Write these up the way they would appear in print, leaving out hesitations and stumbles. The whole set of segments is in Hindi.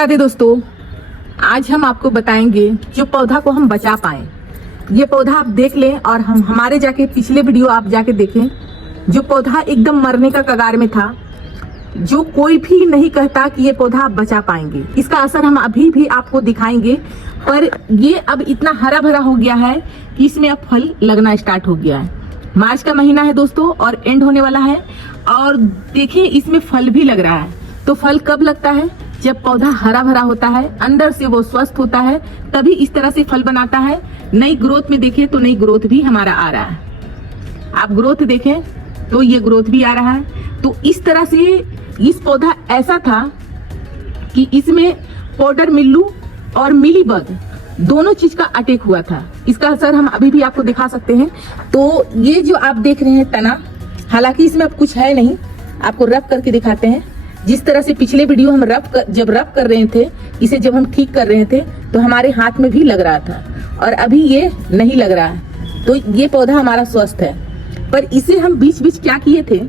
राधे दोस्तों, आज हम आपको बताएंगे जो पौधा को हम बचा पाए। ये पौधा आप देख लें और हम हमारे जाके पिछले वीडियो आप जाके देखें। जो पौधा एकदम मरने का कगार में था, जो कोई भी नहीं कहता कि ये पौधा आप बचा पाएंगे। इसका असर हम अभी भी आपको दिखाएंगे, पर ये अब इतना हरा भरा हो गया है कि इसमें अब फल लगना स्टार्ट हो गया है। मार्च का महीना है दोस्तों और एंड होने वाला है, और देखिए इसमें फल भी लग रहा है। तो फल कब लगता है? जब पौधा हरा भरा होता है, अंदर से वो स्वस्थ होता है, तभी इस तरह से फल बनाता है। नई ग्रोथ में देखें तो नई ग्रोथ भी हमारा आ रहा है। आप ग्रोथ देखें तो ये ग्रोथ भी आ रहा है। तो इस तरह से इस पौधा ऐसा था कि इसमें पाउडर मिल्लू और मिलीबग दोनों चीज का अटैक हुआ था। इसका असर हम अभी भी आपको दिखा सकते हैं। तो ये जो आप देख रहे हैं तना, हालांकि इसमें अब कुछ है नहीं, आपको रब करके दिखाते हैं। जिस तरह से पिछले वीडियो हम जब रब कर रहे थे, इसे जब हम ठीक कर रहे थे तो हमारे हाथ में भी लग रहा था, और अभी ये नहीं लग रहा है। तो ये पौधा हमारा स्वस्थ है। पर इसे हम बीच बीच क्या किए थे,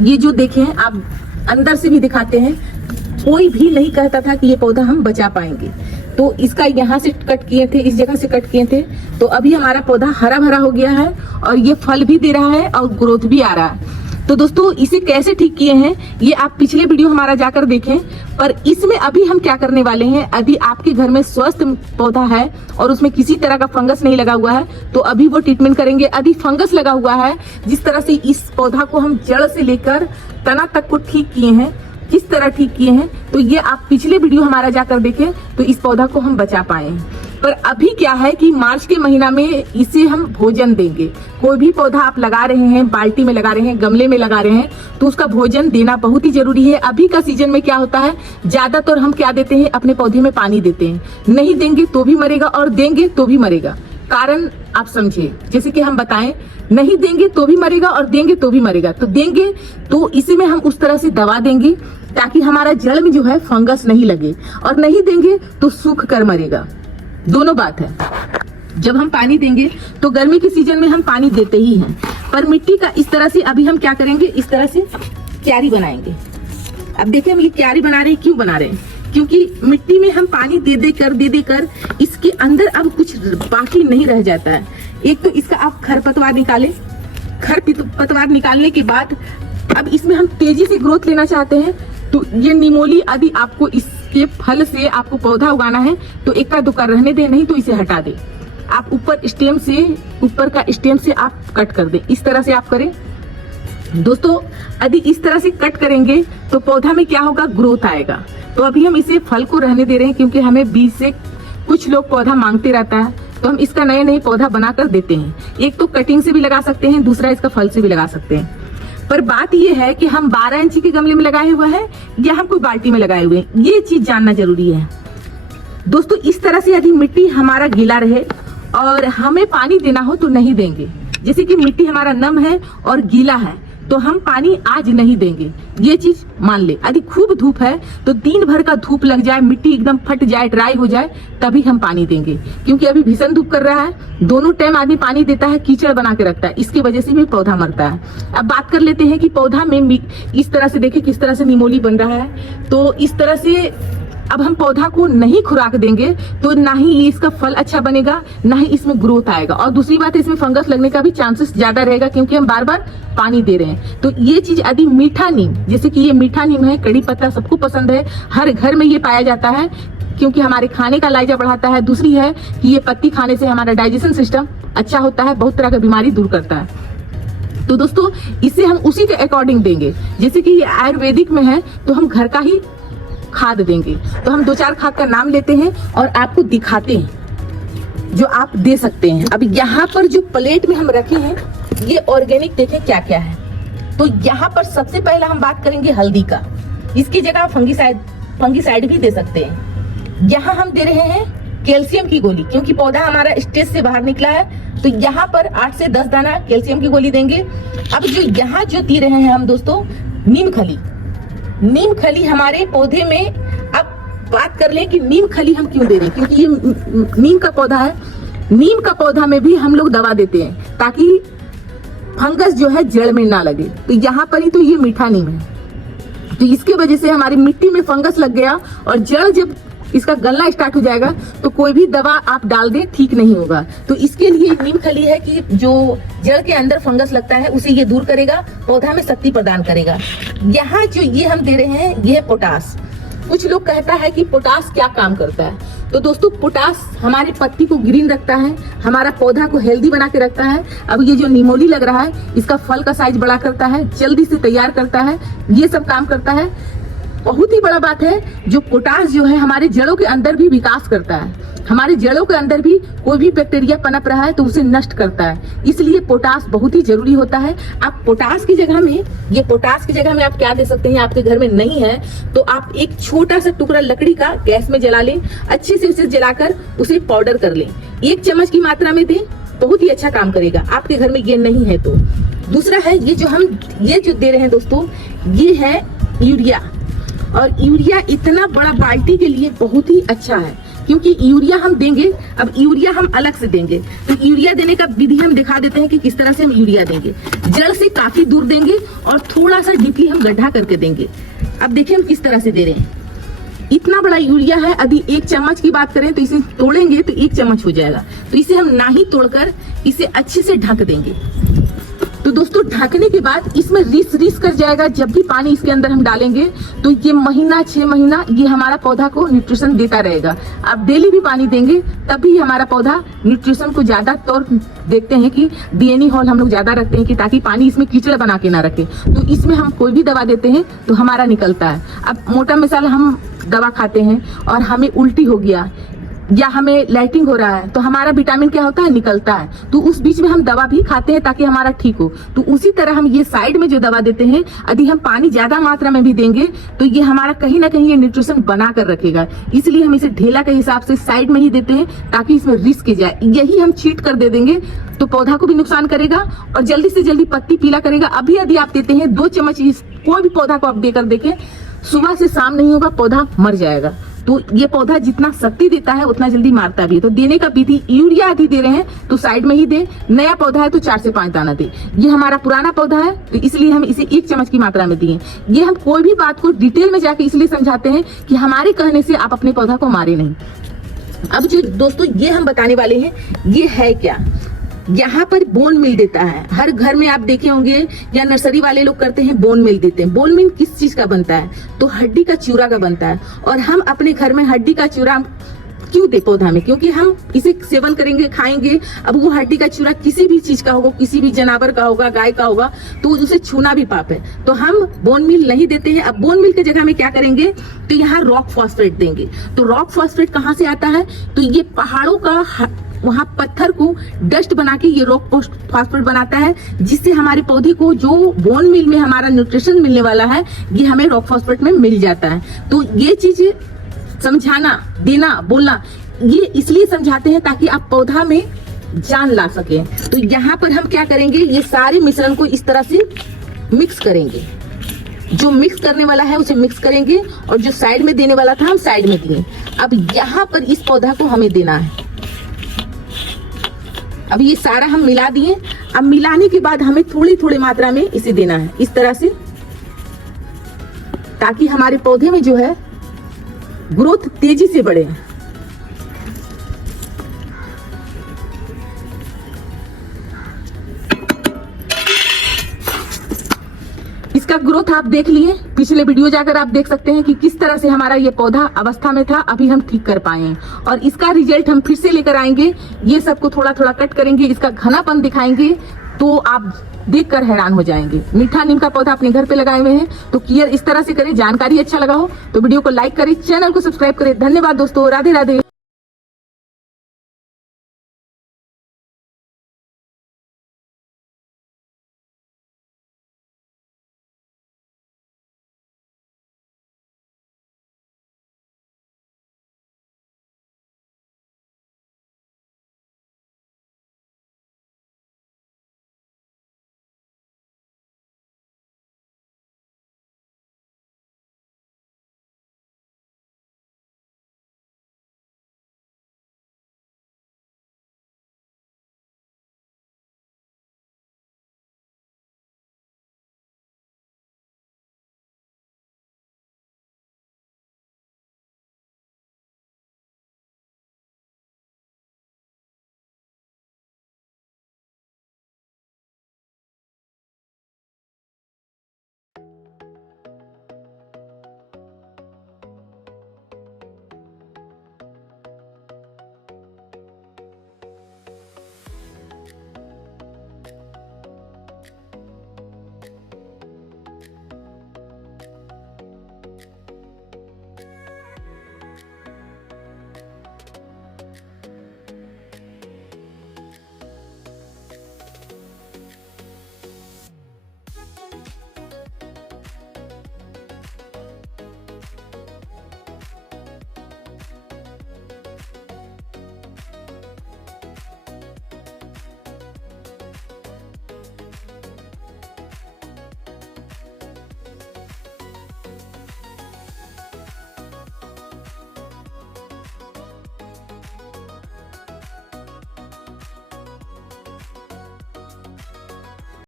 ये जो देखें आप अंदर से भी दिखाते हैं, कोई भी नहीं कहता था कि ये पौधा हम बचा पाएंगे। तो इसका यहाँ से कट किए थे, इस जगह से कट किए थे, तो अभी हमारा पौधा हरा भरा हो गया है और ये फल भी दे रहा है और ग्रोथ भी आ रहा है। तो दोस्तों इसे कैसे ठीक किए हैं ये आप पिछले वीडियो हमारा जाकर देखें। पर इसमें अभी हम क्या करने वाले हैं, यदि आपके घर में स्वस्थ पौधा है और उसमें किसी तरह का फंगस नहीं लगा हुआ है तो अभी वो ट्रीटमेंट करेंगे। यदि फंगस लगा हुआ है, जिस तरह से इस पौधा को हम जड़ से लेकर तना तक को ठीक किए हैं, किस तरह ठीक किए हैं, तो ये आप पिछले वीडियो हमारा जाकर देखें तो इस पौधा को हम बचा पाए हैं। पर अभी क्या है कि मार्च के महीना में इसे हम भोजन देंगे। कोई भी पौधा आप लगा रहे हैं, बाल्टी में लगा रहे हैं, गमले में लगा रहे हैं, तो उसका भोजन देना बहुत ही जरूरी है। अभी का सीजन में क्या होता है, ज्यादातर हम क्या देते हैं, अपने पौधे में पानी देते हैं। नहीं देंगे तो भी मरेगा और देंगे तो भी मरेगा। कारण आप समझिए, जैसे कि हम बताएं, नहीं देंगे तो भी मरेगा और देंगे तो भी मरेगा। तो देंगे तो इसी में हम उस तरह से दवा देंगे ताकि हमारा जड़ में जो है फंगस नहीं लगे, और नहीं देंगे तो सूख कर मरेगा। दोनों बात है। जब हम पानी देंगे तो गर्मी के सीजन में हम पानी देते ही हैं, पर मिट्टी का इस तरह से अभी हम क्या करेंगे, इस तरह से क्यारी बनाएंगे। अब देखिए हम ये क्यारी बना रहे हैं, क्यों बना रहे हैं, क्योंकि मिट्टी में हम पानी दे दे कर इसके अंदर अब कुछ बाकी नहीं रह जाता है। एक तो इसका आप खरपतवार निकालें, खरपतवार निकालने के बाद अब इसमें हम तेजी से ग्रोथ लेना चाहते हैं, तो ये निमोली यदि आपको इसके फल से आपको पौधा उगाना है तो एक का दुक्का रहने दे, नहीं तो इसे हटा दे। आप ऊपर का स्टेम से आप कट कर दे। इस तरह से आप करें दोस्तों। यदि इस तरह से कट करेंगे तो पौधा में क्या होगा, ग्रोथ आएगा। तो अभी हम इसे फल को रहने दे रहे हैं, क्योंकि हमें बीज से कुछ लोग पौधा मांगते रहता है, तो हम इसका नए पौधा बनाकर देते हैं। एक तो कटिंग से भी लगा सकते हैं, दूसरा इसका फल से भी लगा सकते हैं। पर बात यह है कि हम 12 इंची के गमले में लगाए हुए हैं या हम कोई बाल्टी में लगाए हुए हैं, ये चीज जानना जरूरी है दोस्तों। इस तरह से यदि मिट्टी हमारा गीला रहे और हमें पानी देना हो तो नहीं देंगे। जैसे कि मिट्टी हमारा नम है और गीला है तो हम पानी आज नहीं देंगे, ये चीज मान ले। यदि खूब धूप है तो दिन भर का धूप लग जाए, मिट्टी एकदम फट जाए, ड्राई हो जाए, तभी हम पानी देंगे। क्योंकि अभी भीषण धूप कर रहा है, दोनों टाइम आदमी पानी देता है, कीचड़ बना के रखता है, इसकी वजह से भी पौधा मरता है। अब बात कर लेते हैं कि पौधा में इस तरह से देखिए किस तरह से निमोली बन रहा है। तो इस तरह से अब हम पौधा को नहीं खुराक देंगे तो ना ही इसका फल अच्छा बनेगा, ना ही इसमें ग्रोथ आएगा, और दूसरी बात इसमें फंगस लगने का भी चांसेस ज्यादा रहेगा, क्योंकि हम बार बार पानी दे रहे हैं। तो ये चीज यदि मीठा नीम, जैसे कि ये मीठा नीम है, कड़ी पत्ता सबको पसंद है, हर घर में ये पाया जाता है, क्योंकि हमारे खाने का लाइजा बढ़ाता है। दूसरी है कि ये पत्ती खाने से हमारा डाइजेशन सिस्टम अच्छा होता है, बहुत तरह की बीमारी दूर करता है। तो दोस्तों इसे हम उसी के अकॉर्डिंग देंगे। जैसे कि ये आयुर्वेदिक में है तो हम घर का ही खाद देंगे। तो हम 2-4 खाद का नाम लेते हैं और आपको दिखाते हैं जो आप दे सकते हैं। अब यहाँ पर जो प्लेट में हम रखे हैं ये ऑर्गेनिक, देखें क्या क्या है। तो यहाँ पर सबसे पहला हम बात करेंगे हल्दी का, इसकी जगह फंगिसाइड भी दे सकते हैं। यहाँ हम दे रहे हैं कैल्शियम की गोली, क्योंकि पौधा हमारा स्टेज से बाहर निकला है, तो यहाँ पर 8 से 10 दाना कैल्शियम की गोली देंगे। अब जो यहाँ जो दे रहे हैं हम दोस्तों, नीम खली हमारे पौधे में। अब बात कर लें कि नीम खली हम क्यों दे रहे हैं, क्योंकि ये नीम का पौधा है। नीम का पौधा में भी हम लोग दवा देते हैं ताकि फंगस जो है जड़ में ना लगे। तो यहाँ पर ही तो ये मीठा नीम है, तो इसके वजह से हमारी मिट्टी में फंगस लग गया और जड़ जब इसका गलना स्टार्ट हो जाएगा तो कोई भी दवा आप डाल दें ठीक नहीं होगा। तो इसके लिए नीम खली है कि जो जड़ के अंदर फंगस लगता है उसे ये दूर करेगा, पौधा में शक्ति प्रदान करेगा। यहाँ जो ये हम दे रहे हैं ये है पोटास। कुछ लोग कहता है कि पोटास क्या काम करता है, तो दोस्तों पोटास हमारी पत्ती को ग्रीन रखता है, हमारा पौधा को हेल्दी बना के रखता है। अब ये जो निमोली लग रहा है इसका फल का साइज बड़ा करता है, जल्दी से तैयार करता है, ये सब काम करता है। बहुत ही बड़ा बात है जो पोटास जो है हमारे जड़ों के अंदर भी विकास करता है। हमारे जड़ों के अंदर भी कोई भी बैक्टीरिया पनप रहा है तो उसे नष्ट करता है, इसलिए पोटास बहुत ही जरूरी होता है। आप पोटास की जगह में आप क्या दे सकते हैं, आपके घर में नहीं है तो आप एक छोटा सा टुकड़ा लकड़ी का गैस में जला लें, अच्छे से उसे जलाकर उसे पाउडर कर लें, 1 चम्मच की मात्रा में दें, बहुत ही अच्छा काम करेगा। आपके घर में ये नहीं है तो दूसरा है ये जो दे रहे हैं दोस्तों, ये है यूरिया। और यूरिया इतना बड़ा बाल्टी के लिए बहुत ही अच्छा है, क्योंकि यूरिया हम देंगे, अब यूरिया हम अलग से देंगे तो यूरिया देने का विधि हम दिखा देते हैं कि किस तरह से हम यूरिया देंगे। जड़ से काफी दूर देंगे और थोड़ा सा डीपली हम गड्ढा करके देंगे। अब देखिए हम किस तरह से दे रहे हैं। इतना बड़ा यूरिया है, यदि 1 चम्मच की बात करें तो इसे तोड़ेंगे तो 1 चम्मच हो जाएगा, तो इसे हम ना ही तोड़कर इसे अच्छे से ढक देंगे। तो दोस्तों ढकने के बाद इसमें रिस कर जाएगा। जब भी पानी इसके अंदर हम डालेंगे तो ये महीना 6 महीना ये हमारा पौधा को न्यूट्रिशन देता रहेगा। आप डेली भी पानी देंगे तभी हमारा पौधा न्यूट्रिशन को ज्यादा तौर देखते हैं कि डीएनए हॉल हम लोग ज्यादा रखते हैं कि ताकि पानी इसमें कीचड़ बना के ना रखे। तो इसमें हम कोई भी दवा देते हैं तो हमारा निकलता है। अब मोटा मिसाल हम दवा खाते हैं और हमें उल्टी हो गया या हमें लाइटिंग हो रहा है तो हमारा विटामिन क्या होता है, निकलता है। तो उस बीच में हम दवा भी खाते हैं ताकि हमारा ठीक हो। तो उसी तरह हम ये साइड में जो दवा देते हैं, यदि हम पानी ज्यादा मात्रा में भी देंगे तो ये हमारा कहीं ना कहीं ये न्यूट्रिशन बना कर रखेगा। इसलिए हम इसे ढेला के हिसाब से साइड में ही देते हैं ताकि इसमें रिस्क जाए। यही हम छीट कर दे देंगे तो पौधा को भी नुकसान करेगा और जल्दी से जल्दी पत्ती पीला करेगा। अभी यदि आप देते हैं 2 चम्मच कोई भी पौधा को आप देकर देखें, सुबह से शाम नहीं होगा, पौधा मर जाएगा। तो ये पौधा जितना शक्ति देता है उतना जल्दी मारता भी है। तो देने का विधि, यूरिया यदि दे रहे हैं तो साइड में ही दे, नया पौधा है तो 4 से 5 दाना दे। ये हमारा पुराना पौधा है तो इसलिए हम इसे 1 चम्मच की मात्रा में दिए। ये हम कोई भी बात को डिटेल में जाके इसलिए समझाते हैं कि हमारे कहने से आप अपने पौधा को मारे नहीं। अब जो दोस्तों ये हम बताने वाले हैं ये है क्या, यहाँ पर बोन मिल देता है। हर घर में आप देखे होंगे या नर्सरी वाले लोग करते हैं, बोन मिल देते हैं। बोन मिल किस चीज का बनता है, तो हड्डी का चूरा का बनता है। और हम अपने घर में हड्डी का चूरा क्यों दे पौधा में, क्योंकि हम इसे सेवन करेंगे, खाएंगे। अब वो हड्डी का चूरा किसी भी चीज का होगा, किसी भी जानवर का होगा, गाय का होगा, तो उसे छूना भी पाप है। तो हम बोन मिल नहीं देते हैं। अब बोन मिल की जगह में क्या करेंगे, तो यहाँ रॉक फॉस्फेट देंगे। तो रॉक फॉस्फेट कहाँ से आता है, तो ये पहाड़ों का वहाँ पत्थर को डस्ट बना के ये रॉक फॉस्फेट बनाता है, जिससे हमारे पौधे को जो बोन मिल में हमारा न्यूट्रिशन मिलने वाला है ये हमें रॉक फॉस्फेट में मिल जाता है। तो ये चीज समझाना, देना, बोलना, ये इसलिए समझाते हैं ताकि आप पौधा में जान ला सके। तो यहाँ पर हम क्या करेंगे, ये सारे मिश्रण को इस तरह से मिक्स करेंगे। जो मिक्स करने वाला है उसे मिक्स करेंगे और जो साइड में देने वाला था हम साइड में दिए। अब यहाँ पर इस पौधा को हमें देना है। अब ये सारा हम मिला दिए। अब मिलाने के बाद हमें थोड़ी थोड़ी मात्रा में इसे देना है इस तरह से, ताकि हमारे पौधे में जो है ग्रोथ तेजी से बढ़े। इसका ग्रोथ आप देख लिए, पिछले वीडियो जाकर आप देख सकते हैं कि किस तरह से हमारा ये पौधा अवस्था में था, अभी हम ठीक कर पाए हैं। और इसका रिजल्ट हम फिर से लेकर आएंगे। ये सबको थोड़ा थोड़ा कट करेंगे, इसका घनापन दिखाएंगे तो आप देखकर हैरान हो जाएंगे। मीठा नीम का पौधा अपने घर पे लगाए हुए हैं तो केयर इस तरह से करें। जानकारी अच्छा लगा हो तो वीडियो को लाइक करें, चैनल को सब्सक्राइब करें। धन्यवाद दोस्तों, राधे राधे।